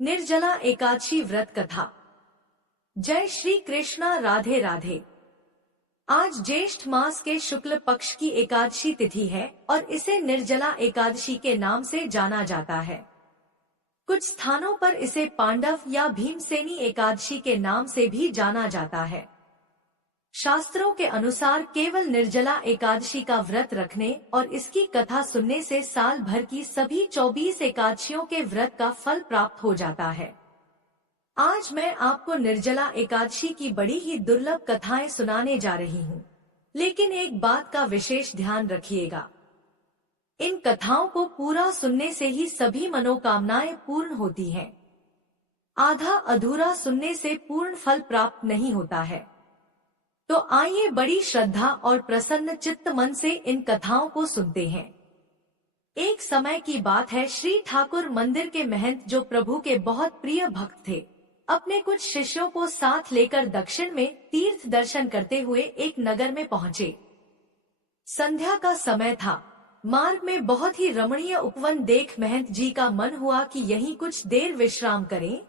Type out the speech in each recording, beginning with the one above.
निर्जला एकादशी व्रत कथा। जय श्री कृष्णा, राधे राधे। आज ज्येष्ठ मास के शुक्ल पक्ष की एकादशी तिथि है और इसे निर्जला एकादशी के नाम से जाना जाता है। कुछ स्थानों पर इसे पांडव या भीमसेनी एकादशी के नाम से भी जाना जाता है। शास्त्रों के अनुसार केवल निर्जला एकादशी का व्रत रखने और इसकी कथा सुनने से साल भर की सभी 24 एकादशियों के व्रत का फल प्राप्त हो जाता है। आज मैं आपको निर्जला एकादशी की बड़ी ही दुर्लभ कथाएं सुनाने जा रही हूँ, लेकिन एक बात का विशेष ध्यान रखिएगा। इन कथाओं को पूरा सुनने से ही सभी मनोकामनाएं पूर्ण होती हैं। आधा अधूरा सुनने से पूर्ण फल प्राप्त नहीं होता है। तो आइए बड़ी श्रद्धा और प्रसन्न चित्त मन से इन कथाओं को सुनते हैं। एक समय की बात है, श्री ठाकुर मंदिर के महंत, जो प्रभु के बहुत प्रिय भक्त थे, अपने कुछ शिष्यों को साथ लेकर दक्षिण में तीर्थ दर्शन करते हुए एक नगर में पहुँचे। संध्या का समय था। मार्ग में बहुत ही रमणीय उपवन देख महंत जी का मन हुआ कि यहीं कुछ देर विश्राम करें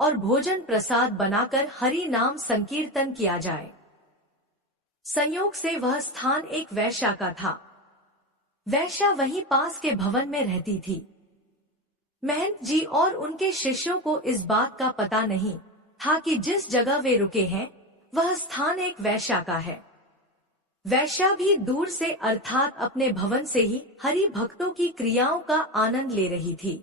और भोजन प्रसाद बनाकर हरि नाम संकीर्तन किया जाए। संयोग से वह स्थान एक वैश्या का था। वैश्या वहीं पास के भवन में रहती थी। महंत जी और उनके शिष्यों को इस बात का पता नहीं था कि जिस जगह वे रुके हैं वह स्थान एक वैश्या का है। वैश्या भी दूर से अर्थात अपने भवन से ही हरि भक्तों की क्रियाओं का आनंद ले रही थी।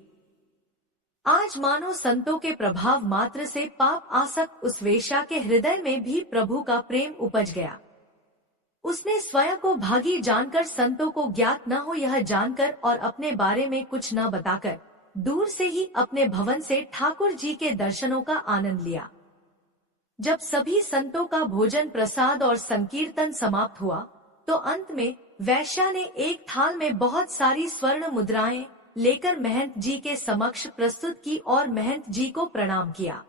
आज मानो संतों के प्रभाव मात्र से पाप आसक्त उस वेश्या के हृदय में भी प्रभु का प्रेम उपज गया। उसने स्वयं को भागी जानकर, संतों को ज्ञात न हो यह जानकर और अपने बारे में कुछ न बताकर दूर से ही अपने भवन से ठाकुर जी के दर्शनों का आनंद लिया। जब सभी संतों का भोजन प्रसाद और संकीर्तन समाप्त हुआ तो अंत में वैश्या ने एक थाल में बहुत सारी स्वर्ण मुद्राएं लेकर महंत जी के समक्ष प्रस्तुत की और महंत जी को प्रणाम किया।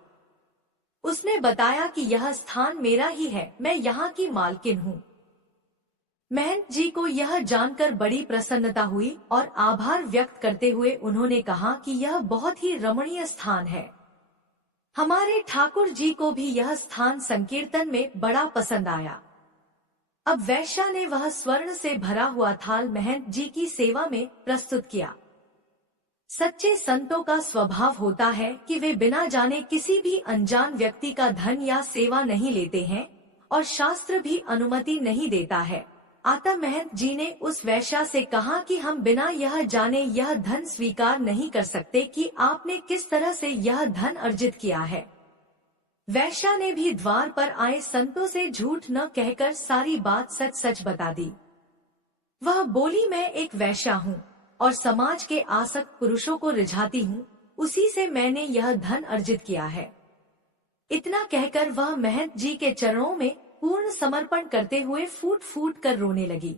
उसने बताया कि यह स्थान मेरा ही है, मैं यहाँ की मालकिन हूँ। महंत जी को यह जानकर बड़ी प्रसन्नता हुई और आभार व्यक्त करते हुए उन्होंने कहा कि यह बहुत ही रमणीय स्थान है। हमारे ठाकुर जी को भी यह स्थान संकीर्तन में बड़ा पसंद आया। अब वैश्या ने वह स्वर्ण से भरा हुआ थाल महंत जी की सेवा में प्रस्तुत किया। सच्चे संतों का स्वभाव होता है कि वे बिना जाने किसी भी अनजान व्यक्ति का धन या सेवा नहीं लेते हैं और शास्त्र भी अनुमति नहीं देता है। अतः महंत जी ने उस वैश्या से कहा कि हम बिना यह जाने यह धन स्वीकार नहीं कर सकते कि आपने किस तरह से यह धन अर्जित किया है। वैश्या ने भी द्वार पर आए संतों से झूठ न कहकर सारी बात सच सच बता दी। वह बोली, मैं एक वैश्या हूँ और समाज के आसक्त पुरुषों को रिझाती हूँ, उसी से मैंने यह धन अर्जित किया है। इतना कहकर वह महंत जी के चरणों में पूर्ण समर्पण करते हुए फूट फूट कर रोने लगी।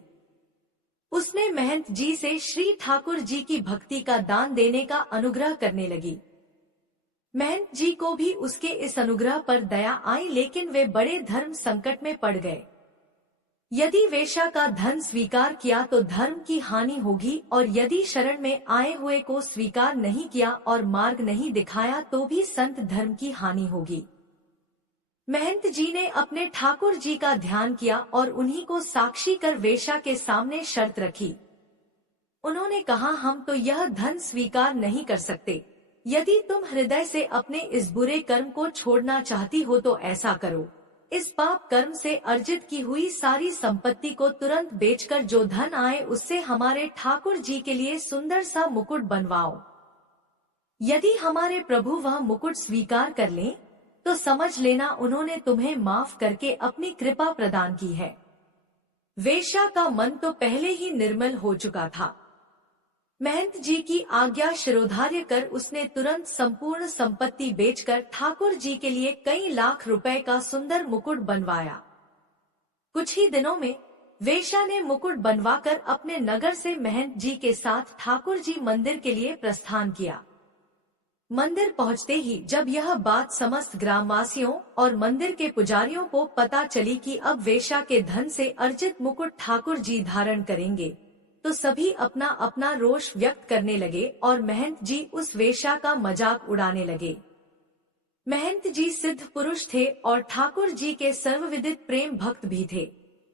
उसने महंत जी से श्री ठाकुर जी की भक्ति का दान देने का अनुग्रह करने लगी। महंत जी को भी उसके इस अनुग्रह पर दया आई, लेकिन वे बड़े धर्म संकट में पड़ गए। यदि वेश्या का धन स्वीकार किया तो धर्म की हानि होगी और यदि शरण में आए हुए को स्वीकार नहीं किया और मार्ग नहीं दिखाया तो भी संत धर्म की हानि होगी। महंत जी ने अपने ठाकुर जी का ध्यान किया और उन्हीं को साक्षी कर वेश्या के सामने शर्त रखी। उन्होंने कहा, हम तो यह धन स्वीकार नहीं कर सकते। यदि तुम हृदय से अपने इस बुरे कर्म को छोड़ना चाहती हो तो ऐसा करो, इस पाप कर्म से अर्जित की हुई सारी संपत्ति को तुरंत बेचकर जो धन आए उससे हमारे ठाकुर जी के लिए सुंदर सा मुकुट बनवाओ। यदि हमारे प्रभु वह मुकुट स्वीकार कर लें तो समझ लेना उन्होंने तुम्हें माफ करके अपनी कृपा प्रदान की है। वेश्या का मन तो पहले ही निर्मल हो चुका था। महंत जी की आज्ञा शिरोधार्य कर उसने तुरंत संपूर्ण संपत्ति बेचकर ठाकुर जी के लिए कई लाख रुपए का सुंदर मुकुट बनवाया। कुछ ही दिनों में वेश्या ने मुकुट बनवाकर अपने नगर से महंत जी के साथ ठाकुर जी मंदिर के लिए प्रस्थान किया। मंदिर पहुंचते ही जब यह बात समस्त ग्रामवासियों और मंदिर के पुजारियों को पता चली कि अब वेश्या के धन से अर्जित मुकुट ठाकुर जी धारण करेंगे, तो सभी अपना अपना रोष व्यक्त करने लगे और महंत जी उस वेश्या का मजाक उड़ाने लगे। महंत जी सिद्ध पुरुष थे और ठाकुर जी के सर्वविदित प्रेम भक्त भी थे,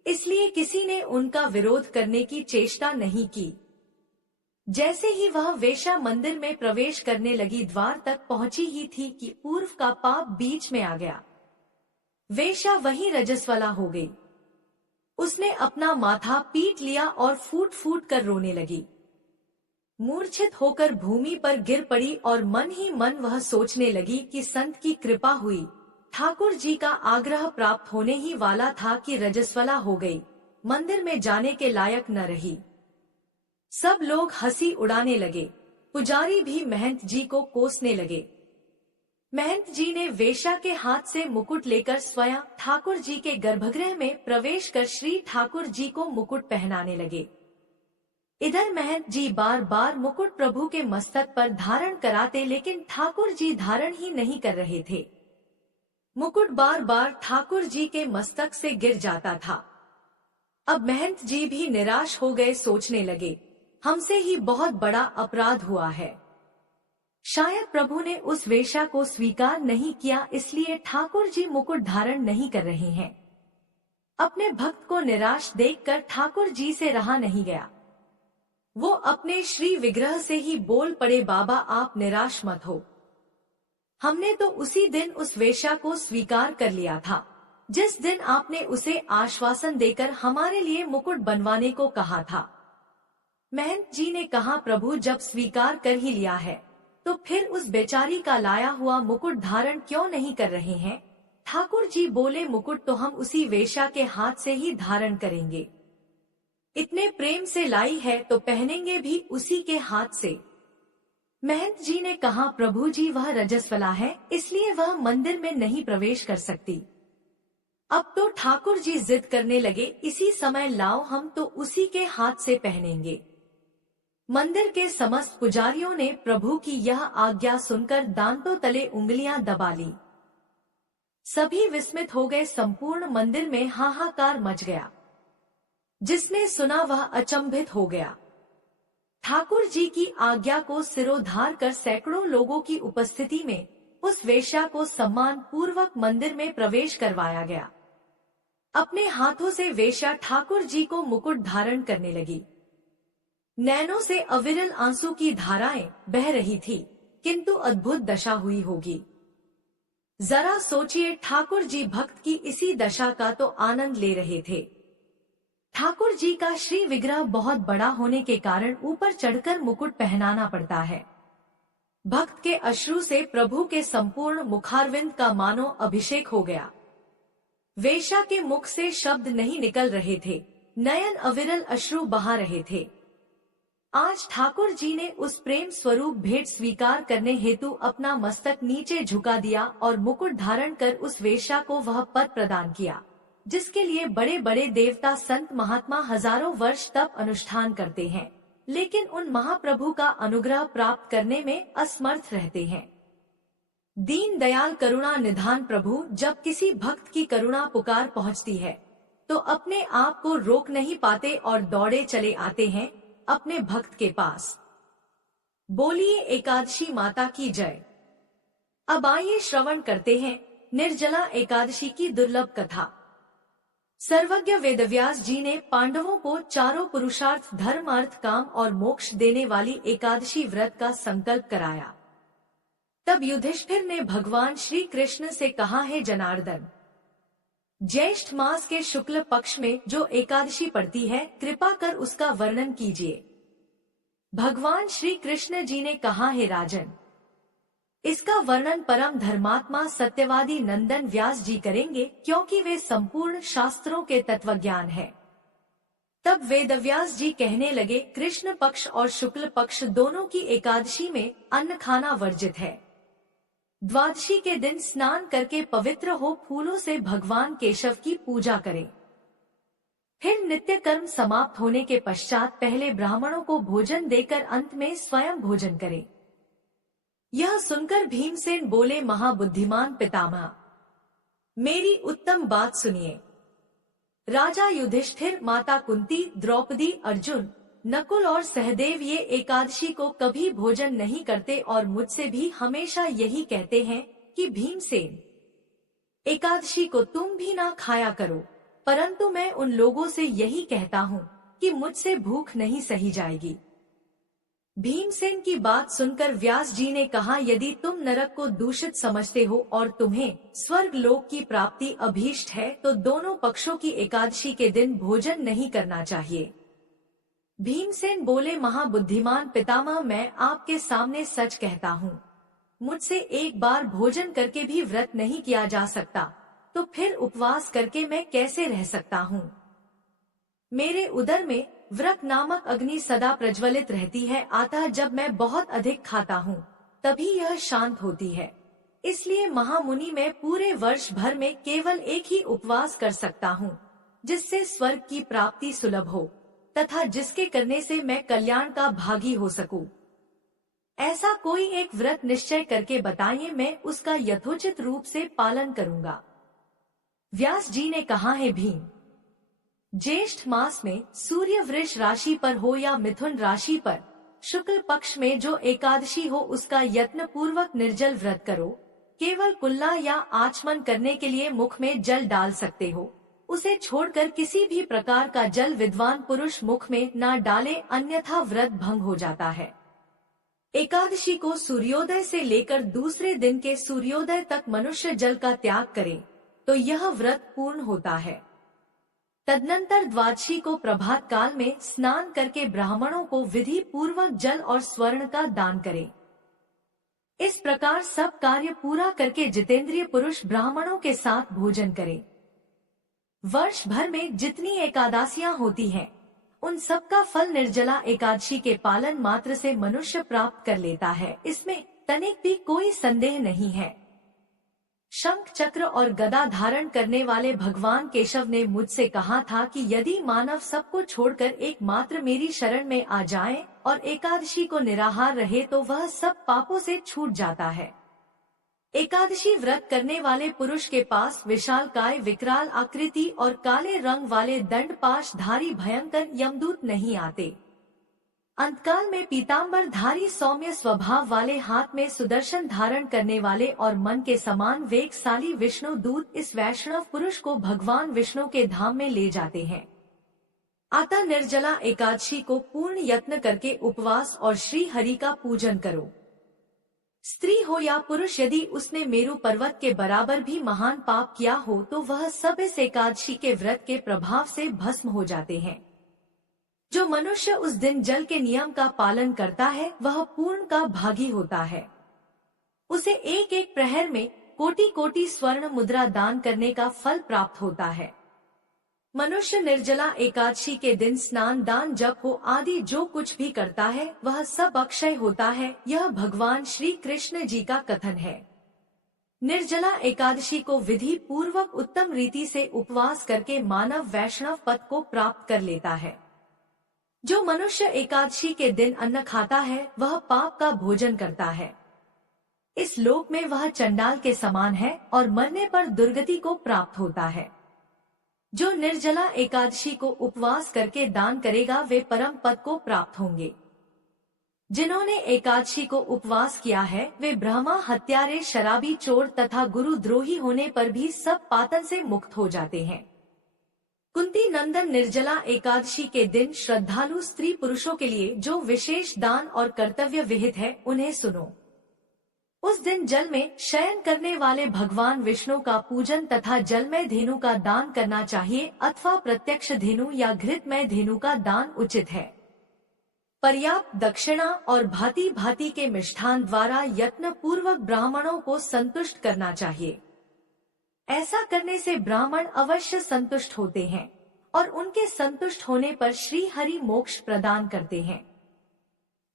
इसलिए किसी ने उनका विरोध करने की चेष्टा नहीं की। जैसे ही वह वेश्या मंदिर में प्रवेश करने लगी, द्वार तक पहुंची ही थी कि पूर्व का पाप बीच में आ गया। वेश्या वहीं रजस्वला हो गई। उसने अपना माथा पीट लिया और फूट फूट कर रोने लगी। मूर्छित होकर भूमि पर गिर पड़ी और मन ही मन वह सोचने लगी कि संत की कृपा हुई, ठाकुर जी का आग्रह प्राप्त होने ही वाला था कि रजस्वला हो गई, मंदिर में जाने के लायक न रही। सब लोग हंसी उड़ाने लगे। पुजारी भी महंत जी को कोसने लगे। महंत जी ने वेश्या के हाथ से मुकुट लेकर स्वयं ठाकुर जी के गर्भगृह में प्रवेश कर श्री ठाकुर जी को मुकुट पहनाने लगे। इधर महंत जी बार बार मुकुट प्रभु के मस्तक पर धारण कराते, लेकिन ठाकुर जी धारण ही नहीं कर रहे थे। मुकुट बार बार ठाकुर जी के मस्तक से गिर जाता था। अब महंत जी भी निराश हो गए, सोचने लगे, हमसे ही बहुत बड़ा अपराध हुआ है। शायद प्रभु ने उस वेश्या को स्वीकार नहीं किया, इसलिए ठाकुर जी मुकुट धारण नहीं कर रहे हैं। अपने भक्त को निराश देखकर ठाकुर जी से रहा नहीं गया। वो अपने श्री विग्रह से ही बोल पड़े, बाबा आप निराश मत हो। हमने तो उसी दिन उस वेश्या को स्वीकार कर लिया था, जिस दिन आपने उसे आश्वासन देकर हमारे लिए मुकुट बनवाने को कहा था। महंत जी ने कहा, प्रभु जब स्वीकार कर ही लिया है तो फिर उस बेचारी का लाया हुआ मुकुट धारण क्यों नहीं कर रहे हैं? ठाकुर जी बोले, मुकुट तो हम उसी वेश्या के हाथ से ही धारण करेंगे। इतने प्रेम से लाई है तो पहनेंगे भी उसी के हाथ से। महंत जी ने कहा, प्रभु जी वह रजस्वला है, इसलिए वह मंदिर में नहीं प्रवेश कर सकती। अब तो ठाकुर जी जिद करने लगे, इसी समय लाओ, हम तो उसी के हाथ से पहनेंगे। मंदिर के समस्त पुजारियों ने प्रभु की यह आज्ञा सुनकर दांतों तले उंगलियां दबा ली। सभी विस्मित हो गए। संपूर्ण मंदिर में हाहाकार मच गया। जिसने सुना वह अचंभित हो गया। ठाकुर जी की आज्ञा को सिरोधार कर सैकड़ों लोगों की उपस्थिति में उस वेश्या को सम्मान पूर्वक मंदिर में प्रवेश करवाया गया। अपने हाथों से वेश्या ठाकुर जी को मुकुट धारण करने लगी। नैनों से अविरल आंसू की धाराएं बह रही थी, किंतु अद्भुत दशा हुई होगी। जरा सोचिए, ठाकुर जी भक्त की इसी दशा का तो आनंद ले रहे थे। ठाकुर जी का श्री विग्रह बहुत बड़ा होने के कारण ऊपर चढ़कर मुकुट पहनाना पड़ता है। भक्त के अश्रु से प्रभु के संपूर्ण मुखारविंद का मानो अभिषेक हो गया। वेश्या के मुख से शब्द नहीं निकल रहे थे, नयन अविरल अश्रु बहा रहे थे। आज ठाकुर जी ने उस प्रेम स्वरूप भेंट स्वीकार करने हेतु अपना मस्तक नीचे झुका दिया और मुकुट धारण कर उस वेश्या को वह पद प्रदान किया, जिसके लिए बड़े बड़े देवता संत महात्मा हजारों वर्ष तप अनुष्ठान करते हैं, लेकिन उन महाप्रभु का अनुग्रह प्राप्त करने में असमर्थ रहते हैं। दीन दयाल करुणा निधान प्रभु जब किसी भक्त की करुणा पुकार पहुंचती है तो अपने आप को रोक नहीं पाते और दौड़े चले आते हैं अपने भक्त के पास। बोलिए एकादशी माता की जय। अब आइए श्रवण करते हैं निर्जला एकादशी की दुर्लभ कथा। सर्वज्ञ वेदव्यास जी ने पांडवों को चारों पुरुषार्थ धर्म अर्थ काम और मोक्ष देने वाली एकादशी व्रत का संकल्प कराया। तब युधिष्ठिर ने भगवान श्री कृष्ण से कहा, है जनार्दन, ज्येष्ठ मास के शुक्ल पक्ष में जो एकादशी पड़ती है, कृपा कर उसका वर्णन कीजिए। भगवान श्री कृष्ण जी ने कहा, है राजन, इसका वर्णन परम धर्मात्मा सत्यवादी नंदन व्यास जी करेंगे, क्योंकि वे संपूर्ण शास्त्रों के तत्वज्ञान है। तब वेदव्यास जी कहने लगे, कृष्ण पक्ष और शुक्ल पक्ष दोनों की एकादशी में अन्न खाना वर्जित है। द्वादशी के दिन स्नान करके पवित्र हो फूलों से भगवान केशव की पूजा करें। फिर नित्य कर्म समाप्त होने के पश्चात पहले ब्राह्मणों को भोजन देकर अंत में स्वयं भोजन करें। यह सुनकर भीमसेन बोले, महाबुद्धिमान पितामह, मेरी उत्तम बात सुनिए। राजा युधिष्ठिर, माता कुंती, द्रौपदी, अर्जुन, नकुल और सहदेव ये एकादशी को कभी भोजन नहीं करते और मुझसे भी हमेशा यही कहते हैं कि भीमसेन, एकादशी को तुम भी ना खाया करो, परंतु मैं उन लोगों से यही कहता हूँ कि मुझसे भूख नहीं सही जाएगी। भीमसेन की बात सुनकर व्यास जी ने कहा, यदि तुम नरक को दूषित समझते हो और तुम्हें स्वर्ग लोक की प्राप्ति अभीष्ट है तो दोनों पक्षों की एकादशी के दिन भोजन नहीं करना चाहिए। भीमसेन बोले, महाबुद्धिमान पितामह, मैं आपके सामने सच कहता हूँ, मुझसे एक बार भोजन करके भी व्रत नहीं किया जा सकता, तो फिर उपवास करके मैं कैसे रह सकता हूँ। मेरे उदर में व्रत नामक अग्नि सदा प्रज्वलित रहती है, अतः जब मैं बहुत अधिक खाता हूँ तभी यह शांत होती है। इसलिए महामुनि, मैं पूरे वर्ष भर में केवल एक ही उपवास कर सकता हूँ जिससे स्वर्ग की प्राप्ति सुलभ हो तथा जिसके करने से मैं कल्याण का भागी हो सकूं। ऐसा कोई एक व्रत निश्चय करके बताइए, मैं उसका यथोचित रूप से पालन करूंगा। व्यास जी ने कहा, है भीम, ज्येष्ठ मास में सूर्य वृष राशि पर हो या मिथुन राशि पर शुक्ल पक्ष में जो एकादशी हो उसका यत्न पूर्वक निर्जल व्रत करो। केवल कुल्ला या आचमन करने के लिए मुख में जल डाल सकते हो, उसे छोड़कर किसी भी प्रकार का जल विद्वान पुरुष मुख में न डाले, अन्यथा व्रत भंग हो जाता है। एकादशी को सूर्योदय से लेकर दूसरे दिन के सूर्योदय तक मनुष्य जल का त्याग करे तो यह व्रत पूर्ण होता है। तदनंतर द्वादशी को प्रभात काल में स्नान करके ब्राह्मणों को विधि पूर्वक जल और स्वर्ण का दान करे। इस प्रकार सब कार्य पूरा करके जितेंद्रिय पुरुष ब्राह्मणों के साथ भोजन करे। वर्ष भर में जितनी एकादशियां होती हैं, उन सब का फल निर्जला एकादशी के पालन मात्र से मनुष्य प्राप्त कर लेता है, इसमें तनिक भी कोई संदेह नहीं है। शंख चक्र और गदा धारण करने वाले भगवान केशव ने मुझसे कहा था कि यदि मानव सबको छोड़कर एकमात्र मेरी शरण में आ जाए और एकादशी को निराहार रहे तो वह सब पापों से छूट जाता है। एकादशी व्रत करने वाले पुरुष के पास विशालकाय विकराल आकृति और काले रंग वाले दंडपाश धारी भयंकर यमदूत नहीं आते। अंतकाल में पीताम्बर धारी सौम्य स्वभाव वाले, हाथ में सुदर्शन धारण करने वाले और मन के समान वेगशाली विष्णु दूत इस वैष्णव पुरुष को भगवान विष्णु के धाम में ले जाते हैं। अतः निर्जला एकादशी को पूर्ण यत्न करके उपवास और श्री हरि का पूजन करो। स्त्री हो या पुरुष, यदि उसने मेरु पर्वत के बराबर भी महान पाप किया हो तो वह सब इस एकादशी के व्रत के प्रभाव से भस्म हो जाते हैं। जो मनुष्य उस दिन जल के नियम का पालन करता है वह पूर्ण का भागी होता है। उसे एक एक प्रहर में कोटि कोटि स्वर्ण मुद्रा दान करने का फल प्राप्त होता है। मनुष्य निर्जला एकादशी के दिन स्नान, दान, जप हो आदि जो कुछ भी करता है वह सब अक्षय होता है। यह भगवान श्री कृष्ण जी का कथन है। निर्जला एकादशी को विधि पूर्वक उत्तम रीति से उपवास करके मानव वैष्णव पद को प्राप्त कर लेता है। जो मनुष्य एकादशी के दिन अन्न खाता है वह पाप का भोजन करता है। इस लोक में वह चंडाल के समान है और मरने पर दुर्गति को प्राप्त होता है। जो निर्जला एकादशी को उपवास करके दान करेगा वे परम पद को प्राप्त होंगे। जिन्होंने एकादशी को उपवास किया है वे ब्रह्मा, हत्यारे, शराबी, चोर तथा गुरुद्रोही होने पर भी सब पातन से मुक्त हो जाते हैं। कुंती नंदन, निर्जला एकादशी के दिन श्रद्धालु स्त्री पुरुषों के लिए जो विशेष दान और कर्तव्य विहित है उन्हें सुनो। उस दिन जल में शयन करने वाले भगवान विष्णु का पूजन तथा जलमय धेनु का दान करना चाहिए अथवा प्रत्यक्ष धेनु या घृतमय धेनु का दान उचित है। पर्याप्त दक्षिणा और भांति भांति के मिष्ठान द्वारा यत्न पूर्वक ब्राह्मणों को संतुष्ट करना चाहिए। ऐसा करने से ब्राह्मण अवश्य संतुष्ट होते हैं और उनके संतुष्ट होने पर श्री हरि मोक्ष प्रदान करते हैं।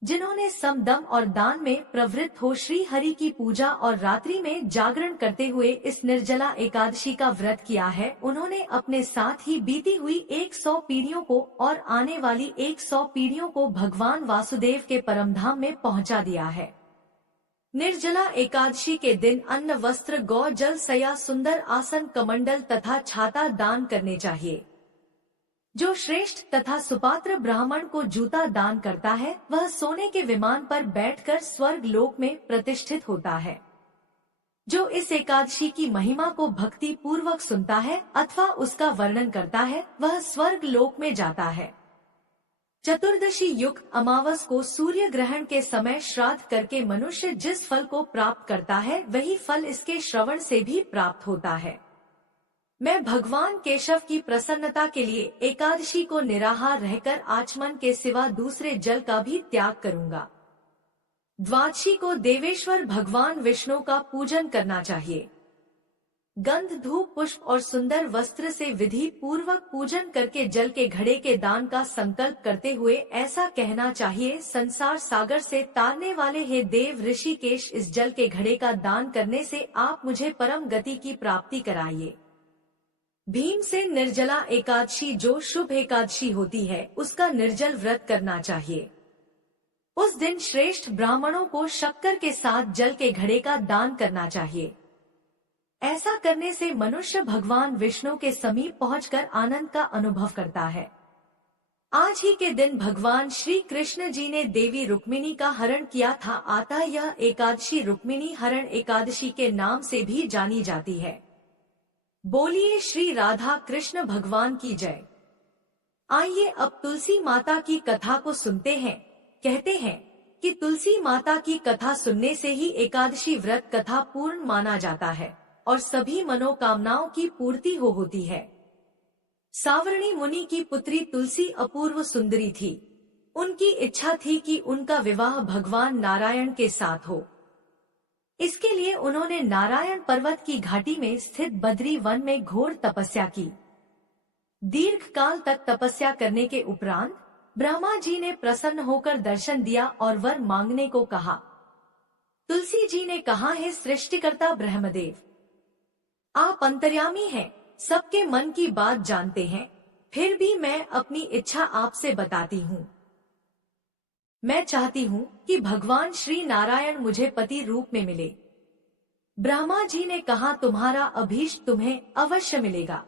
जिन्होंने सम, दम और दान में प्रवृत्त हो श्री हरि की पूजा और रात्रि में जागरण करते हुए इस निर्जला एकादशी का व्रत किया है, उन्होंने अपने साथ ही बीती हुई 100 पीढ़ियों को और आने वाली 100 पीढ़ियों को भगवान वासुदेव के परमधाम में पहुंचा दिया है। निर्जला एकादशी के दिन अन्न, वस्त्र, गौ, जल, सया, सुंदर आसन, कमंडल तथा छाता दान करने चाहिए। जो श्रेष्ठ तथा सुपात्र ब्राह्मण को जूता दान करता है वह सोने के विमान पर बैठकर स्वर्ग लोक में प्रतिष्ठित होता है। जो इस एकादशी की महिमा को भक्ति पूर्वक सुनता है अथवा उसका वर्णन करता है वह स्वर्ग लोक में जाता है। चतुर्दशी युक्त अमावस को सूर्य ग्रहण के समय श्राद्ध करके मनुष्य जिस फल को प्राप्त करता है वही फल इसके श्रवण से भी प्राप्त होता है। मैं भगवान केशव की प्रसन्नता के लिए एकादशी को निराहार रहकर आचमन के सिवा दूसरे जल का भी त्याग करूंगा। द्वादशी को देवेश्वर भगवान विष्णु का पूजन करना चाहिए। गंध, धूप, पुष्प और सुंदर वस्त्र से विधि पूर्वक पूजन करके जल के घड़े के दान का संकल्प करते हुए ऐसा कहना चाहिए, संसार सागर से तारने वाले हे देव ऋषिकेश, इस जल के घड़े का दान करने से आप मुझे परम गति की प्राप्ति कराइए। भीम से निर्जला एकादशी जो शुभ एकादशी होती है उसका निर्जल व्रत करना चाहिए। उस दिन श्रेष्ठ ब्राह्मणों को शक्कर के साथ जल के घड़े का दान करना चाहिए। ऐसा करने से मनुष्य भगवान विष्णु के समीप पहुंचकर आनंद का अनुभव करता है। आज ही के दिन भगवान श्री कृष्ण जी ने देवी रुक्मिणी का हरण किया था, अतः यह एकादशी रुक्मिणी हरण एकादशी के नाम से भी जानी जाती है। बोलिए श्री राधा कृष्ण भगवान की जय। आइए अब तुलसी माता की कथा को सुनते हैं। कहते हैं कि तुलसी माता की कथा सुनने से ही एकादशी व्रत कथा पूर्ण माना जाता है और सभी मनोकामनाओं की पूर्ति होती है। सावरणी मुनि की पुत्री तुलसी अपूर्व सुंदरी थी। उनकी इच्छा थी कि उनका विवाह भगवान नारायण के साथ हो। इसके लिए उन्होंने नारायण पर्वत की घाटी में स्थित बद्री वन में घोर तपस्या की। दीर्घ काल तक तपस्या करने के उपरांत ब्रह्मा जी ने प्रसन्न होकर दर्शन दिया और वर मांगने को कहा। तुलसी जी ने कहा, हे सृष्टिकर्ता ब्रह्मदेव, आप अंतर्यामी हैं, सबके मन की बात जानते हैं, फिर भी मैं अपनी इच्छा आपसे बताती हूँ। मैं चाहती हूँ कि भगवान श्री नारायण मुझे पति रूप में मिले। ब्रह्मा जी ने कहा, तुम्हारा अभीष्ट तुम्हें अवश्य मिलेगा।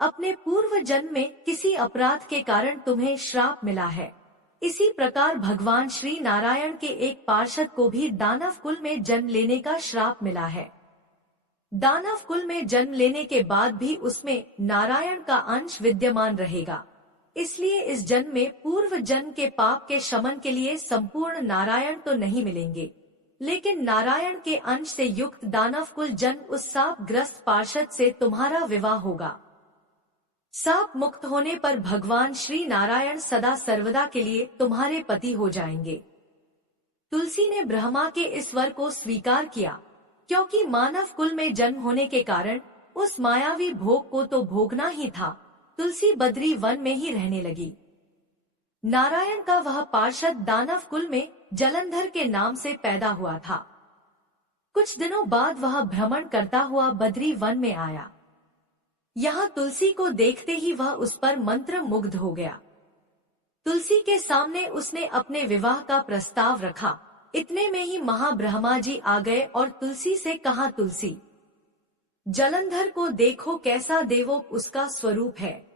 अपने पूर्व जन्म में किसी अपराध के कारण तुम्हें श्राप मिला है। इसी प्रकार भगवान श्री नारायण के एक पार्षद को भी दानव कुल में जन्म लेने का श्राप मिला है। दानव कुल में जन्म लेने के बाद भी उसमें नारायण का अंश विद्यमान रहेगा। इसलिए इस जन्म में पूर्व जन्म के पाप के शमन के लिए संपूर्ण नारायण तो नहीं मिलेंगे, लेकिन नारायण के अंश से युक्त दानव कुल जन्म उस साप ग्रस्त पार्षद से तुम्हारा विवाह होगा। साप मुक्त होने पर भगवान श्री नारायण सदा सर्वदा के लिए तुम्हारे पति हो जाएंगे। तुलसी ने ब्रह्मा के इस वर को स्वीकार किया, क्योंकि मानव कुल में जन्म होने के कारण उस मायावी भोग को तो भोगना ही था। तुलसी बद्री वन में ही रहने लगी। नारायण का वह पार्षद दानव कुल में जलंधर के नाम से पैदा हुआ था। कुछ दिनों बाद वह भ्रमण करता हुआ बद्री वन में आया। यहाँ तुलसी को देखते ही वह उस पर मंत्र मुग्ध हो गया। तुलसी के सामने उसने अपने विवाह का प्रस्ताव रखा। इतने में ही महाब्रह्मा जी आ गए और तुलसी से कहा, तुलसी, जलंधर को देखो कैसा देवों उसका स्वरूप है।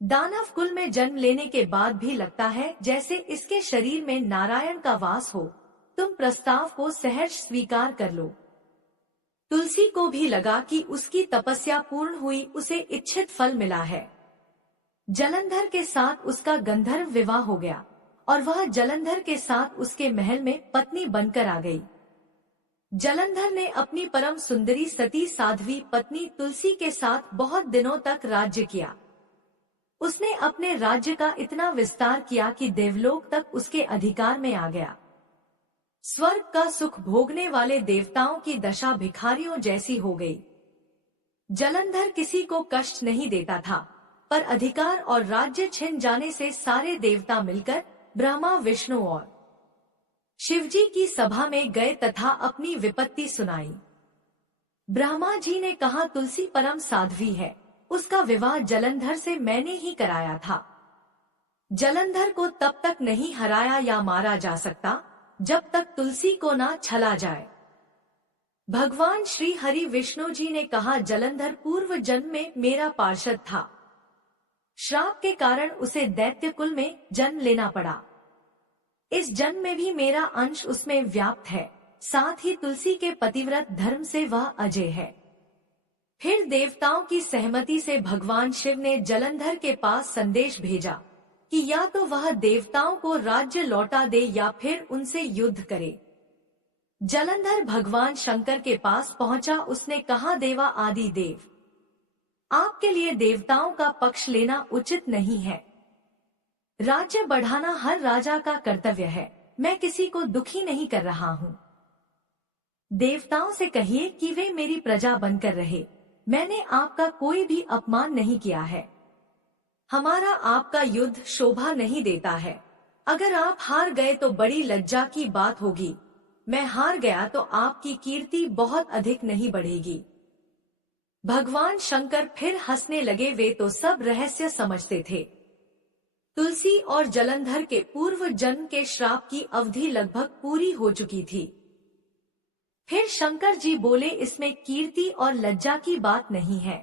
दानव कुल में जन्म लेने के बाद भी लगता है जैसे इसके शरीर में नारायण का वास हो। तुम प्रस्ताव को सहर्ष स्वीकार कर लो। तुलसी को भी लगा कि उसकी तपस्या पूर्ण हुई, उसे इच्छित फल मिला है। जलंधर के साथ उसका गंधर्व विवाह हो गया और वह जलंधर के साथ उसके महल में पत्नी बनकर आ गई। जलंधर ने अपनी परम सुंदरी सती साध्वी पत्नी तुलसी के साथ बहुत दिनों तक राज्य किया। उसने अपने राज्य का इतना विस्तार किया कि देवलोक तक उसके अधिकार में आ गया। स्वर्ग का सुख भोगने वाले देवताओं की दशा भिखारियों जैसी हो गई। जलंधर किसी को कष्ट नहीं देता था, पर अधिकार और राज्य छिन जाने से सारे देवता मिलकर ब्रह्मा, विष्णु और शिवजी की सभा में गए तथा अपनी विपत्ति सुनाई। ब्रह्मा जी ने कहा, तुलसी परम साध्वी है, उसका विवाह जलंधर से मैंने ही कराया था। जलंधर को तब तक नहीं हराया या मारा जा सकता जब तक तुलसी को ना छला जाए। भगवान श्री हरि विष्णु जी ने कहा, जलंधर पूर्व जन्म में मेरा पार्षद था। श्राप के कारण उसे दैत्य कुल में जन्म लेना पड़ा। इस जन्म में भी मेरा अंश उसमें व्याप्त है, साथ ही तुलसी के पतिव्रत धर्म से वह अजय है। फिर देवताओं की सहमति से भगवान शिव ने जलंधर के पास संदेश भेजा कि या तो वह देवताओं को राज्य लौटा दे या फिर उनसे युद्ध करे। जलंधर भगवान शंकर के पास पहुंचा। उसने कहा, देवा आदि देव, आपके लिए देवताओं का पक्ष लेना उचित नहीं है। राज्य बढ़ाना हर राजा का कर्तव्य है। मैं किसी को दुखी नहीं कर रहा हूँ। देवताओं से कहिए कि वे मेरी प्रजा बनकर रहे। मैंने आपका कोई भी अपमान नहीं किया है। हमारा आपका युद्ध शोभा नहीं देता है। अगर आप हार गए तो बड़ी लज्जा की बात होगी। मैं हार गया तो आपकी कीर्ति बहुत अधिक नहीं बढ़ेगी। भगवान शंकर फिर हंसने लगे। वे तो सब रहस्य समझते थे। तुलसी और जलंधर के पूर्व जन्म के श्राप की अवधि लगभग पूरी हो चुकी थी। फिर शंकर जी बोले, इसमें कीर्ति और लज्जा की बात नहीं है।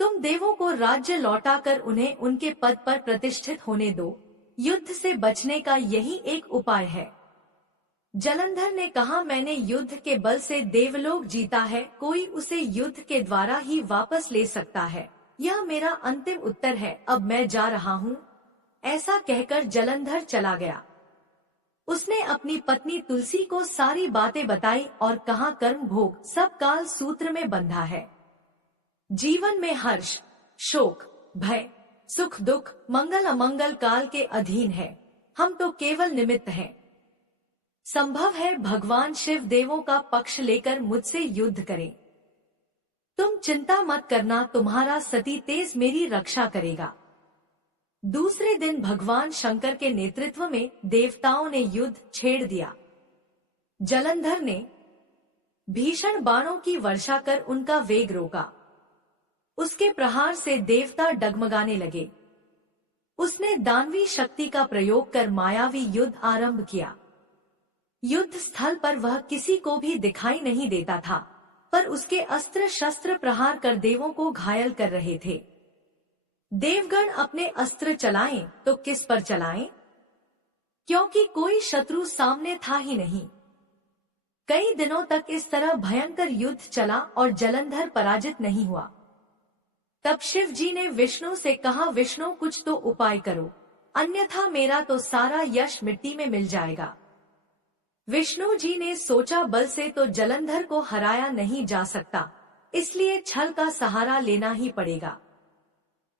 तुम देवों को राज्य लौटाकर उन्हें उनके पद पर प्रतिष्ठित होने दो। युद्ध से बचने का यही एक उपाय है। जलंधर ने कहा, मैंने युद्ध के बल से देवलोक जीता है। कोई उसे युद्ध के द्वारा ही वापस ले सकता है। यह मेरा अंतिम उत्तर है। अब मैं जा रहा हूँ। ऐसा कहकर जलंधर चला गया। उसने अपनी पत्नी तुलसी को सारी बातें बताई और कहा, कर्म भोग सब काल सूत्र में बंधा है। जीवन में हर्ष, शोक, भय, सुख, दुख, मंगल अमंगल काल के अधीन है। हम तो केवल निमित्त हैं। संभव है भगवान शिव देवों का पक्ष लेकर मुझसे युद्ध करें। तुम चिंता मत करना, तुम्हारा सती तेज मेरी रक्षा करेगा। दूसरे दिन भगवान शंकर के नेतृत्व में देवताओं ने युद्ध छेड़ दिया। जलंधर ने भीषण बाणों की वर्षा कर उनका वेग रोका। उसके प्रहार से देवता डगमगाने लगे। उसने दानवी शक्ति का प्रयोग कर मायावी युद्ध आरंभ किया। युद्ध स्थल पर वह किसी को भी दिखाई नहीं देता था, पर उसके अस्त्र शस्त्र प्रहार कर देवों को घायल कर रहे थे। देवगण अपने अस्त्र चलाएं तो किस पर चलाएं, क्योंकि कोई शत्रु सामने था ही नहीं। कई दिनों तक इस तरह भयंकर युद्ध चला और जलंधर पराजित नहीं हुआ। तब शिव जी ने विष्णु से कहा, विष्णु कुछ तो उपाय करो, अन्यथा मेरा तो सारा यश मिट्टी में मिल जाएगा। विष्णु जी ने सोचा, बल से तो जलंधर को हराया नहीं जा सकता, इसलिए छल का सहारा लेना ही पड़ेगा।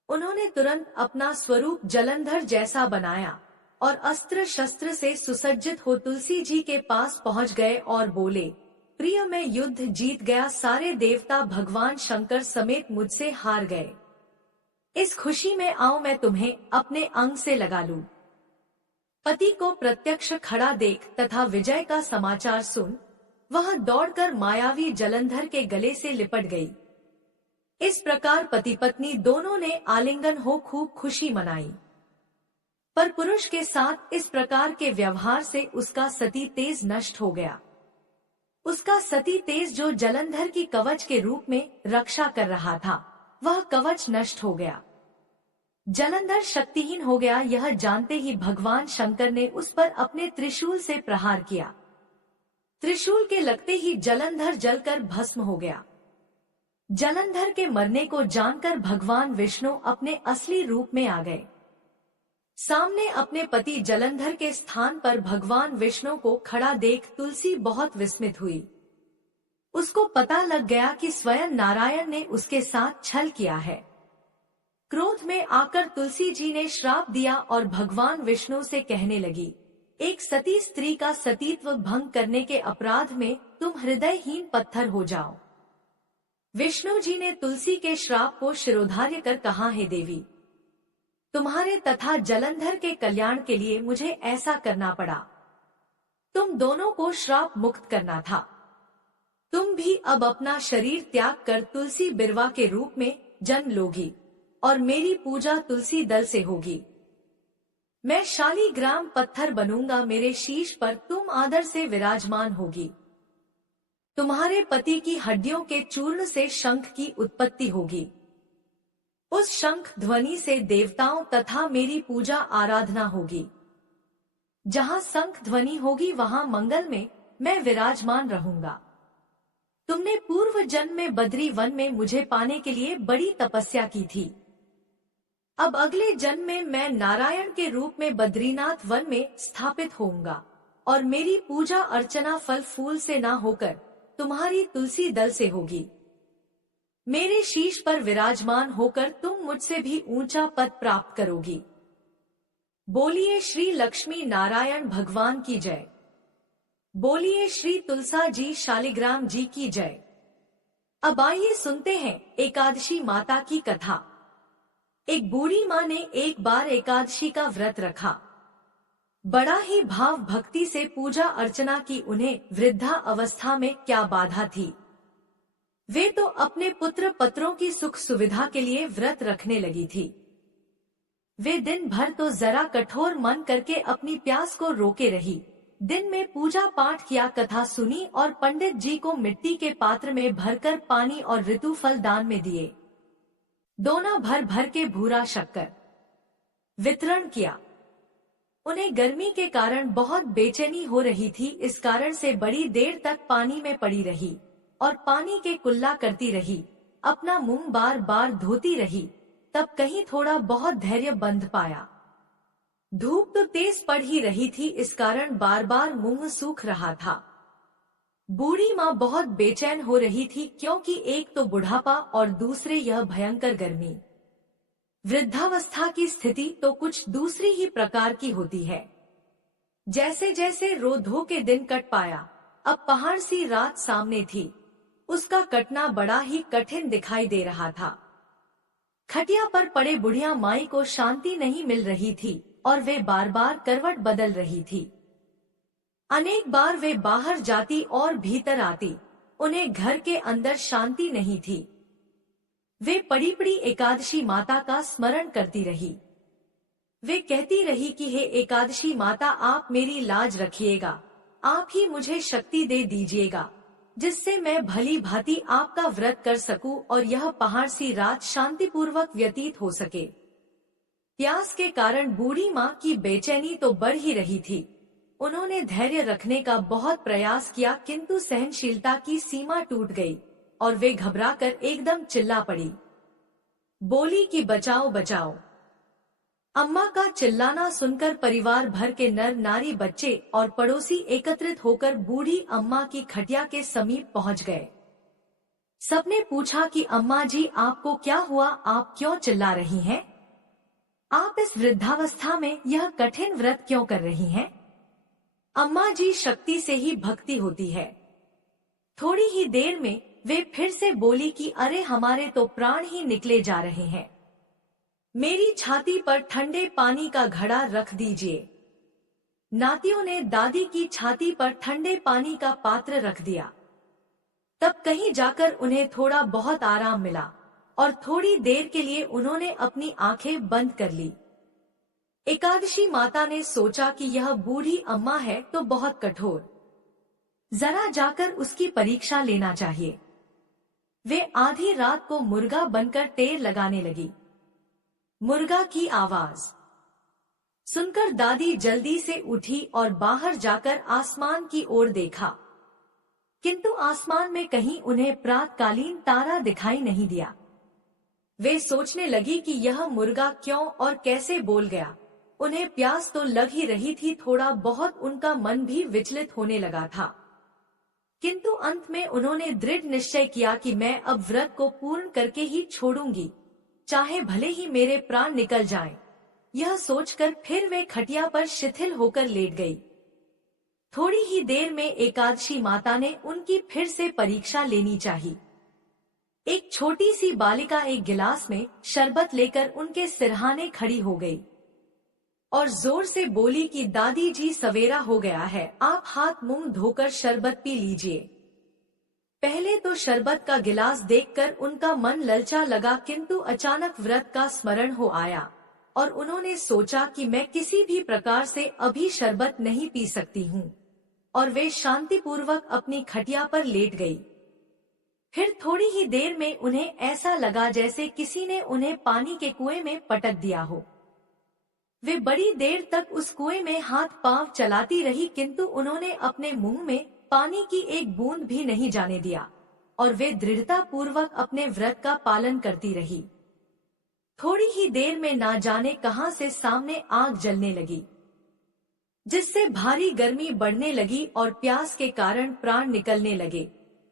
उन्होंने तुरंत अपना स्वरूप जलंधर जैसा बनाया और अस्त्र शस्त्र से सुसज्जित हो तुलसी जी के पास पहुंच गए और बोले, प्रिय, मैं युद्ध जीत गया। सारे देवता भगवान शंकर समेत मुझसे हार गए। इस खुशी में आओ मैं तुम्हें अपने अंग से लगा लूं। पति को प्रत्यक्ष खड़ा देख तथा विजय का समाचार सुन वह दौड़कर मायावी जलंधर के गले से लिपट गई। इस प्रकार पति पत्नी दोनों ने आलिंगन हो खूब खुशी मनाई। पर पुरुष के साथ इस प्रकार के व्यवहार से उसका सती तेज नष्ट हो गया। उसका सती तेज जो जलंधर की कवच के रूप में रक्षा कर रहा था, वह कवच नष्ट हो गया। जलंधर शक्तिहीन हो गया। यह जानते ही भगवान शंकर ने उस पर अपने त्रिशूल से प्रहार किया। त्रिशूल के लगते ही जलंधर जलकर भस्म हो गया। जलंधर के मरने को जानकर भगवान विष्णु अपने असली रूप में आ गए। सामने अपने पति जलंधर के स्थान पर भगवान विष्णु को खड़ा देख तुलसी बहुत विस्मित हुई। उसको पता लग गया कि स्वयं नारायण ने उसके साथ छल किया है। क्रोध में आकर तुलसी जी ने श्राप दिया और भगवान विष्णु से कहने लगी, एक सती स्त्री का सतीत्व भंग करने के अपराध में तुम हृदयहीन पत्थर हो जाओ। विष्णु जी ने तुलसी के श्राप को शिरोधार्य कर कहा, हे देवी, तुम्हारे तथा जलंधर के कल्याण के लिए मुझे ऐसा करना पड़ा। तुम दोनों को श्राप मुक्त करना था। तुम भी अब अपना शरीर त्याग कर तुलसी बिरवा के रूप में जन्म लोगी और मेरी पूजा तुलसी दल से होगी। मैं शालीग्राम पत्थर बनूंगा, मेरे शीश पर तुम आदर से विराजमान होगी। तुम्हारे पति की हड्डियों के चूर्ण से शंख की उत्पत्ति होगी। उस शंख ध्वनि से देवताओं तथा मेरी पूजा आराधना होगी। जहाँ शंख ध्वनि होगी वहाँ मंगल में मैं विराजमान रहूंगा। तुमने पूर्व जन्म में बद्री वन में मुझे पाने के लिए बड़ी तपस्या की थी। अब अगले जन्म में मैं नारायण के रूप में बद्रीनाथ वन में स्थापित होऊंगा और मेरी पूजा अर्चना फल फूल से ना होकर तुम्हारी तुलसी दल से होगी। मेरे शीश पर विराजमान होकर तुम मुझसे भी ऊंचा पद प्राप्त करोगी। बोलिए श्री लक्ष्मी नारायण भगवान की जय। बोलिए श्री तुलसा जी शालिग्राम जी की जय। अब आइए सुनते हैं एकादशी माता की कथा। एक बूढ़ी माँ ने एक बार एकादशी का व्रत रखा। बड़ा ही भाव भक्ति से पूजा अर्चना की। उन्हें वृद्धा अवस्था में क्या बाधा थी। वे तो अपने पुत्र पत्रों की सुख सुविधा के लिए व्रत रखने लगी थी। वे दिन भर तो जरा कठोर मन करके अपनी प्यास को रोके रही। दिन में पूजा पाठ किया, कथा सुनी और पंडित जी को मिट्टी के पात्र में भरकर पानी और ऋतु फल दान में दिए। दोना भर भर के भूरा शक्कर वितरण किया। उन्हें गर्मी के कारण बहुत बेचैनी हो रही थी, इस कारण से बड़ी देर तक पानी में पड़ी रही और पानी के कुल्ला करती रही। अपना मुंह बार बार धोती रही। तब कहीं थोड़ा बहुत धैर्य बंध पाया। धूप तो तेज पड़ ही रही थी, इस कारण बार बार मुंह सूख रहा था। बूढ़ी माँ बहुत बेचैन हो रही थी, क्योंकि एक तो बुढ़ापा और दूसरे यह भयंकर गर्मी। वृद्धावस्था की स्थिति तो कुछ दूसरी ही प्रकार की होती है। जैसे जैसे रोधो के दिन कट पाया, अब पहाड़ सी रात सामने थी। उसका कटना बड़ा ही कठिन दिखाई दे रहा था। खटिया पर पड़े बुढ़िया माई को शांति नहीं मिल रही थी और वे बार बार करवट बदल रही थी। अनेक बार वे बाहर जाती और भीतर आती, उन्हें घर के अंदर शांति नहीं थी। वे पड़ी पड़ी एकादशी माता का स्मरण करती रही। वे कहती रही कि हे एकादशी माता, आप मेरी लाज रखिएगा, आप ही मुझे शक्ति दे दीजिएगा, जिससे मैं भली भांति आपका व्रत कर सकूं और यह पहाड़ सी रात शांतिपूर्वक व्यतीत हो सके। प्यास के कारण बूढ़ी माँ की बेचैनी तो बढ़ ही रही थी। उन्होंने धैर्य रखने का बहुत प्रयास किया, किंतु सहनशीलता की सीमा टूट गई और वे घबराकर एकदम चिल्ला पड़ी। बोली कि बचाओ बचाओ। अम्मा का चिल्लाना सुनकर परिवार भर के नर नारी, बच्चे और पड़ोसी एकत्रित होकर बूढ़ी अम्मा की खटिया के समीप पहुंच गए। सबने पूछा कि अम्मा जी, आपको क्या हुआ, आप क्यों चिल्ला रही हैं? आप इस वृद्धावस्था में यह कठिन व्रत क्यों कर रही हैं? अम्मा जी, शक्ति से ही भक्ति होती है। थोड़ी ही देर में वे फिर से बोली कि अरे हमारे तो प्राण ही निकले जा रहे हैं। मेरी छाती पर ठंडे पानी का घड़ा रख दीजिए। नातियों ने दादी की छाती पर ठंडे पानी का पात्र रख दिया। तब कहीं जाकर उन्हें थोड़ा बहुत आराम मिला और थोड़ी देर के लिए उन्होंने अपनी आंखें बंद कर ली। एकादशी माता ने सोचा कि यह बूढ़ी अम्मा है तो बहुत कठोर, जरा जाकर उसकी परीक्षा लेना चाहिए। वे आधी रात को मुर्गा बनकर टेर लगाने लगी। मुर्गा की आवाज सुनकर दादी जल्दी से उठी और बाहर जाकर आसमान की ओर देखा, किंतु आसमान में कहीं उन्हें प्रातकालीन तारा दिखाई नहीं दिया। वे सोचने लगी कि यह मुर्गा क्यों और कैसे बोल गया। उन्हें प्यास तो लग ही रही थी, थोड़ा बहुत उनका मन भी विचलित होने लगा था, किंतु अंत में उन्होंने दृढ़ निश्चय किया कि मैं अब व्रत को पूर्ण करके ही छोड़ूंगी, चाहे भले ही मेरे प्राण निकल जाएं। यह सोचकर फिर वे खटिया पर शिथिल होकर लेट गई। थोड़ी ही देर में एकादशी माता ने उनकी फिर से परीक्षा लेनी चाहिए। एक छोटी सी बालिका एक गिलास में शरबत लेकर उनके सिरहाने खड़ी हो गई और जोर से बोली कि दादी जी, सवेरा हो गया है, आप हाथ मुंह धोकर शरबत पी लीजिए। पहले तो शरबत का गिलास देखकर उनका मन ललचा लगा, किंतु अचानक व्रत का स्मरण हो आया और उन्होंने सोचा कि मैं किसी भी प्रकार से अभी शरबत नहीं पी सकती हूँ, और वे शांतिपूर्वक अपनी खटिया पर लेट गई। फिर थोड़ी ही देर में उन्हें ऐसा लगा जैसे किसी ने उन्हें पानी के कुएं में पटक दिया हो। वे बड़ी देर तक उस कुएं में हाथ पांव चलाती रही, किंतु उन्होंने अपने मुंह में पानी की एक बूंद भी नहीं जाने दिया और वे दृढ़ता पूर्वक अपने व्रत का पालन करती रही। थोड़ी ही देर में ना जाने कहां से सामने आग जलने लगी, जिससे भारी गर्मी बढ़ने लगी और प्यास के कारण प्राण निकलने लगे,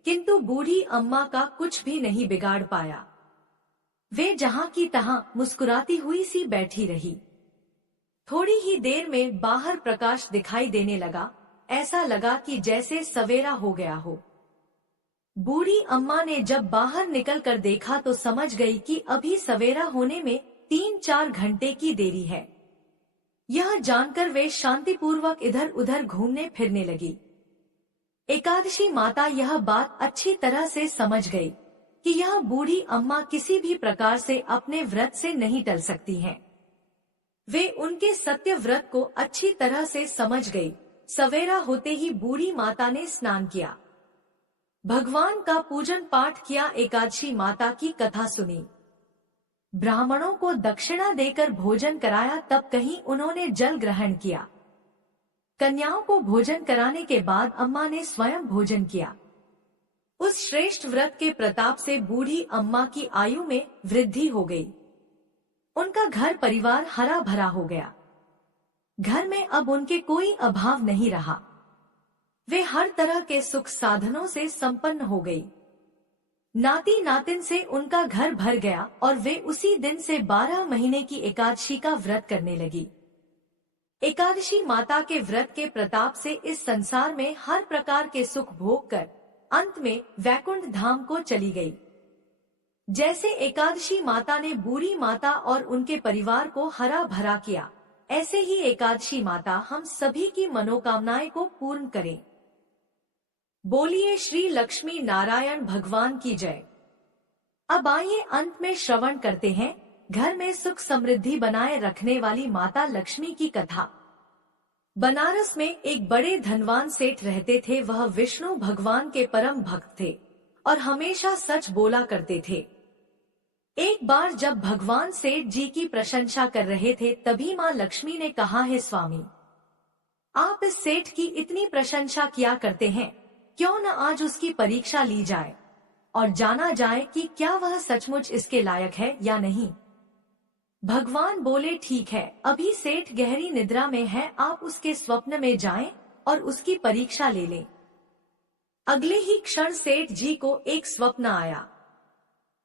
किंतु बूढ़ी अम्मा का कुछ भी नहीं बिगाड़ पाया। वे जहां की तहां मुस्कुराती हुई सी बैठी रही। थोड़ी ही देर में बाहर प्रकाश दिखाई देने लगा, ऐसा लगा कि जैसे सवेरा हो गया हो। बूढ़ी अम्मा ने जब बाहर निकलकर देखा तो समझ गई कि अभी सवेरा होने में 3-4 घंटे की देरी है। यह जानकर वे शांतिपूर्वक इधर उधर घूमने फिरने लगी। एकादशी माता यह बात अच्छी तरह से समझ गई कि यह बूढ़ी अम्मा किसी भी प्रकार से अपने व्रत से नहीं टल सकती हैं। वे उनके सत्य व्रत को अच्छी तरह से समझ गई। सवेरा होते ही बूढ़ी माता ने स्नान किया, भगवान का पूजन पाठ किया, एकादशी माता की कथा सुनी, ब्राह्मणों को दक्षिणा देकर भोजन कराया, तब कहीं उन्होंने जल ग्रहण किया। कन्याओं को भोजन कराने के बाद अम्मा ने स्वयं भोजन किया। उस श्रेष्ठ व्रत के प्रताप से बूढ़ी अम्मा की आयु में वृद्धि हो गई। उनका घर परिवार हरा भरा हो गया। घर में अब उनके कोई अभाव नहीं रहा। वे हर तरह के सुख साधनों से संपन्न हो गई। नाती नातिन से उनका घर भर गया और वे उसी दिन से 12 महीने की एकादशी का व्रत करने लगी। एकादशी माता के व्रत के प्रताप से इस संसार में हर प्रकार के सुख भोग कर अंत में वैकुंठ धाम को चली गई। जैसे एकादशी माता ने बूढ़ी माता और उनके परिवार को हरा भरा किया, ऐसे ही एकादशी माता हम सभी की मनोकामनाएं को पूर्ण करे। बोलिए श्री लक्ष्मी नारायण भगवान की जय। अब आइए अंत में श्रवण करते हैं घर में सुख समृद्धि बनाए रखने वाली माता लक्ष्मी की कथा। बनारस में एक बड़े धनवान सेठ रहते थे। वह विष्णु भगवान के परम भक्त थे और हमेशा सच बोला करते थे। एक बार जब भगवान सेठ जी की प्रशंसा कर रहे थे, तभी माँ लक्ष्मी ने कहा, है स्वामी, आप इस सेठ की इतनी प्रशंसा किया करते हैं, क्यों न आज उसकी परीक्षा ली जाए और जाना जाए कि क्या वह सचमुच इसके लायक है या नहीं। भगवान बोले, ठीक है, अभी सेठ गहरी निद्रा में है, आप उसके स्वप्न में जाएं और उसकी परीक्षा ले लें। अगले ही क्षण सेठ जी को एक स्वप्न आया।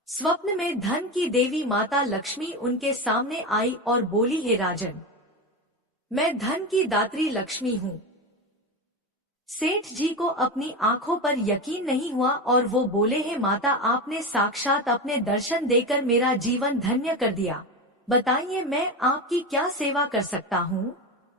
स्वप्न में धन की देवी माता लक्ष्मी उनके सामने आई और बोली, हे राजन, मैं धन की दात्री लक्ष्मी हूँ। सेठ जी को अपनी आंखों पर यकीन नहीं हुआ और वो बोले, हे माता, आपने साक्षात अपने दर्शन देकर मेरा जीवन धन्य कर दिया। बताइए मैं आपकी क्या सेवा कर सकता हूँ।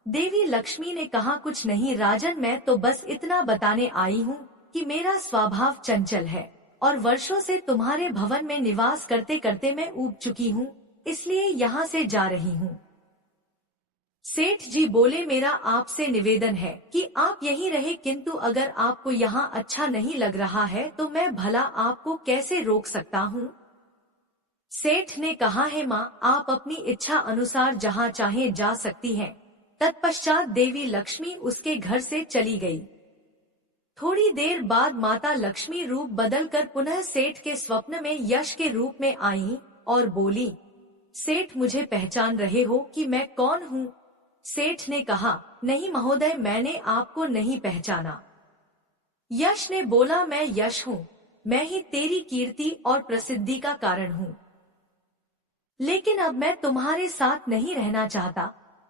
देवी लक्ष्मी ने कहा, कुछ नहीं राजन, मैं तो बस इतना बताने आई हूँ कि मेरा स्वभाव चंचल है और वर्षों से तुम्हारे भवन में निवास करते करते मैं ऊब चुकी हूँ, इसलिए यहाँ से जा रही हूँ। सेठ जी बोले, मेरा आपसे निवेदन है कि आप यहीं रहे, किंतु अगर आपको यहाँ अच्छा नहीं लग रहा है तो मैं भला आपको कैसे रोक सकता हूँ। सेठ ने कहा, है माँ, आप अपनी इच्छा अनुसार जहाँ चाहे जा सकती हैं। तत्पश्चात देवी लक्ष्मी उसके घर से चली गई। थोड़ी देर बाद माता लक्ष्मी रूप बदलकर पुनः सेठ के स्वप्न में यश के रूप में आई और बोली, सेठ, मुझे पहचान रहे हो कि मैं कौन हूँ। सेठ ने कहा, नहीं महोदय, मैंने आपको नहीं पहचाना। यश ने बोला, मैं यश हूँ, मैं ही तेरी कीर्ति और प्रसिद्धि का कारण हूँ। लेकिन अब मैं तुम्हारे साथ नहीं रहना चाहता,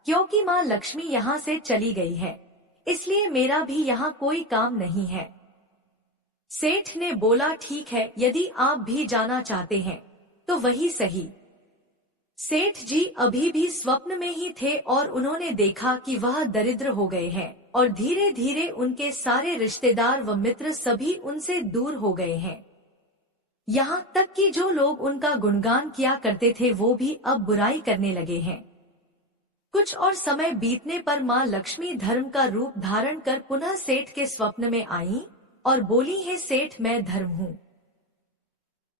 क्योंकि माँ लक्ष्मी यहाँ से चली गई है, इसलिए मेरा भी यहाँ कोई काम नहीं है। सेठ ने बोला, ठीक है, यदि आप भी जाना चाहते हैं तो वही सही। सेठ जी अभी भी स्वप्न में ही थे और उन्होंने देखा कि वह दरिद्र हो गए हैं और धीरे धीरे उनके सारे रिश्तेदार व मित्र सभी उनसे दूर हो गए हैं। यहाँ तक कि जो लोग उनका गुणगान किया करते थे वो भी अब बुराई करने लगे हैं। कुछ और समय बीतने पर माँ लक्ष्मी धर्म का रूप धारण कर पुनः सेठ के स्वप्न में आई और बोली, है सेठ, मैं धर्म हूँ।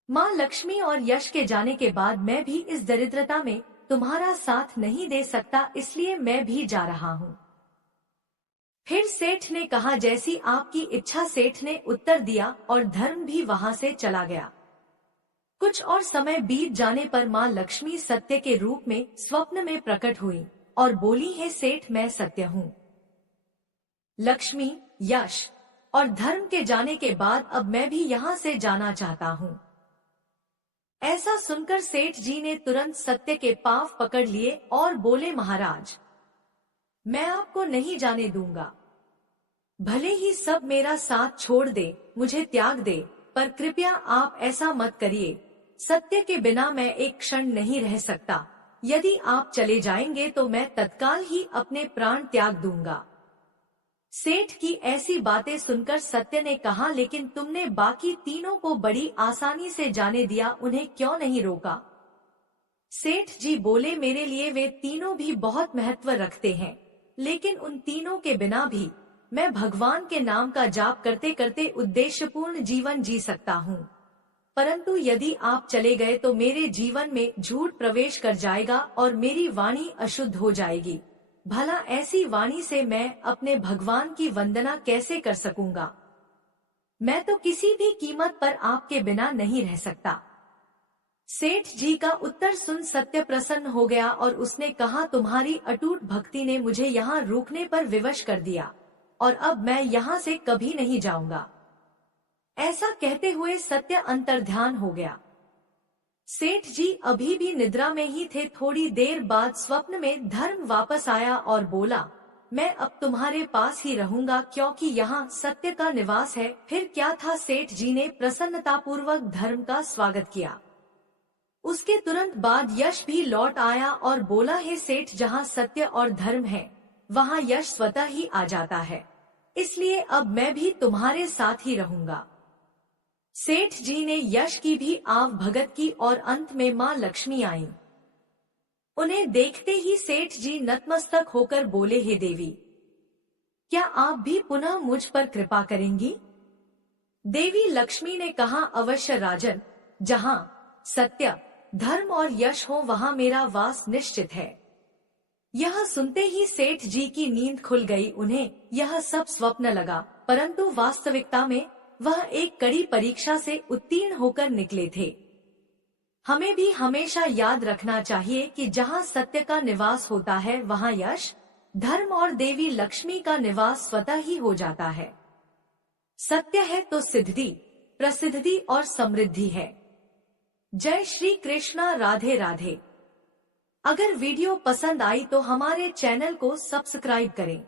माँ लक्ष्मी और यश के जाने के बाद मैं भी इस दरिद्रता में तुम्हारा साथ नहीं दे सकता, इसलिए मैं भी जा रहा हूँ। फिर सेठ ने कहा, जैसी आपकी इच्छा, सेठ ने उत्तर दिया और धर्म भी वहां से चला गया। कुछ और समय बीत जाने पर माँ लक्ष्मी सत्य के रूप में स्वप्न में प्रकट हुई और बोली, है सेठ, मैं सत्य हूँ। लक्ष्मी, यश और धर्म के जाने के बाद अब मैं भी यहाँ से जाना चाहता हूँ। ऐसा सुनकर सेठ जी ने तुरंत सत्य के पांव पकड़ लिए और बोले, महाराज, मैं आपको नहीं जाने दूंगा। भले ही सब मेरा साथ छोड़ दे, मुझे त्याग दे, पर कृपया आप ऐसा मत करिए। सत्य के बिना मैं एक क्षण नहीं रह सकता। यदि आप चले जाएंगे तो मैं तत्काल ही अपने प्राण त्याग दूंगा। सेठ की ऐसी बातें सुनकर सत्य ने कहा, लेकिन तुमने बाकी तीनों को बड़ी आसानी से जाने दिया, उन्हें क्यों नहीं रोका? सेठ जी बोले, मेरे लिए वे तीनों भी बहुत महत्व रखते हैं, लेकिन उन तीनों के बिना भी मैं भगवान के नाम का जाप करते करते उद्देश्यपूर्ण जीवन जी सकता हूँ। परंतु यदि आप चले गए तो मेरे जीवन में झूठ प्रवेश कर जाएगा और मेरी वाणी अशुद्ध हो जाएगी। भला ऐसी वाणी से मैं अपने भगवान की वंदना कैसे कर सकूंगा? मैं तो किसी भी कीमत पर आपके बिना नहीं रह सकता। सेठ जी का उत्तर सुन सत्य प्रसन्न हो गया और उसने कहा, तुम्हारी अटूट भक्ति ने मुझे यहाँ रोकने पर विवश कर दिया और अब मैं यहाँ से कभी नहीं जाऊंगा। ऐसा कहते हुए सत्य अंतर्ध्यान हो गया। सेठ जी अभी भी निद्रा में ही थे। थोड़ी देर बाद स्वप्न में धर्म वापस आया और बोला, मैं अब तुम्हारे पास ही रहूंगा क्योंकि यहाँ सत्य का निवास है। फिर क्या था, सेठ जी ने प्रसन्नतापूर्वक धर्म का स्वागत किया। उसके तुरंत बाद यश भी लौट आया और बोला, है सेठ, जहाँ सत्य और धर्म है वहाँ यश स्वतः ही आ जाता है, इसलिए अब मैं भी तुम्हारे साथ ही रहूंगा। सेठ जी ने यश की भी आव भगत की और अंत में माँ लक्ष्मी आईं। उन्हें देखते ही सेठ जी नतमस्तक होकर बोले, हे देवी, क्या आप भी पुनः मुझ पर कृपा करेंगी? देवी लक्ष्मी ने कहा, अवश्य राजन, जहाँ सत्य, धर्म और यश हो वहाँ मेरा वास निश्चित है। यह सुनते ही सेठ जी की नींद खुल गई। उन्हें यह सब स्वप्न लगा, परंतु वास्तविकता में वह एक कड़ी परीक्षा से उत्तीर्ण होकर निकले थे। हमें भी हमेशा याद रखना चाहिए कि जहाँ सत्य का निवास होता है वहाँ यश, धर्म और देवी लक्ष्मी का निवास स्वतः ही हो जाता है। सत्य है तो सिद्धि, प्रसिद्धि और समृद्धि है। जय श्री कृष्णा। राधे राधे। अगर वीडियो पसंद आई तो हमारे चैनल को सब्सक्राइब करें।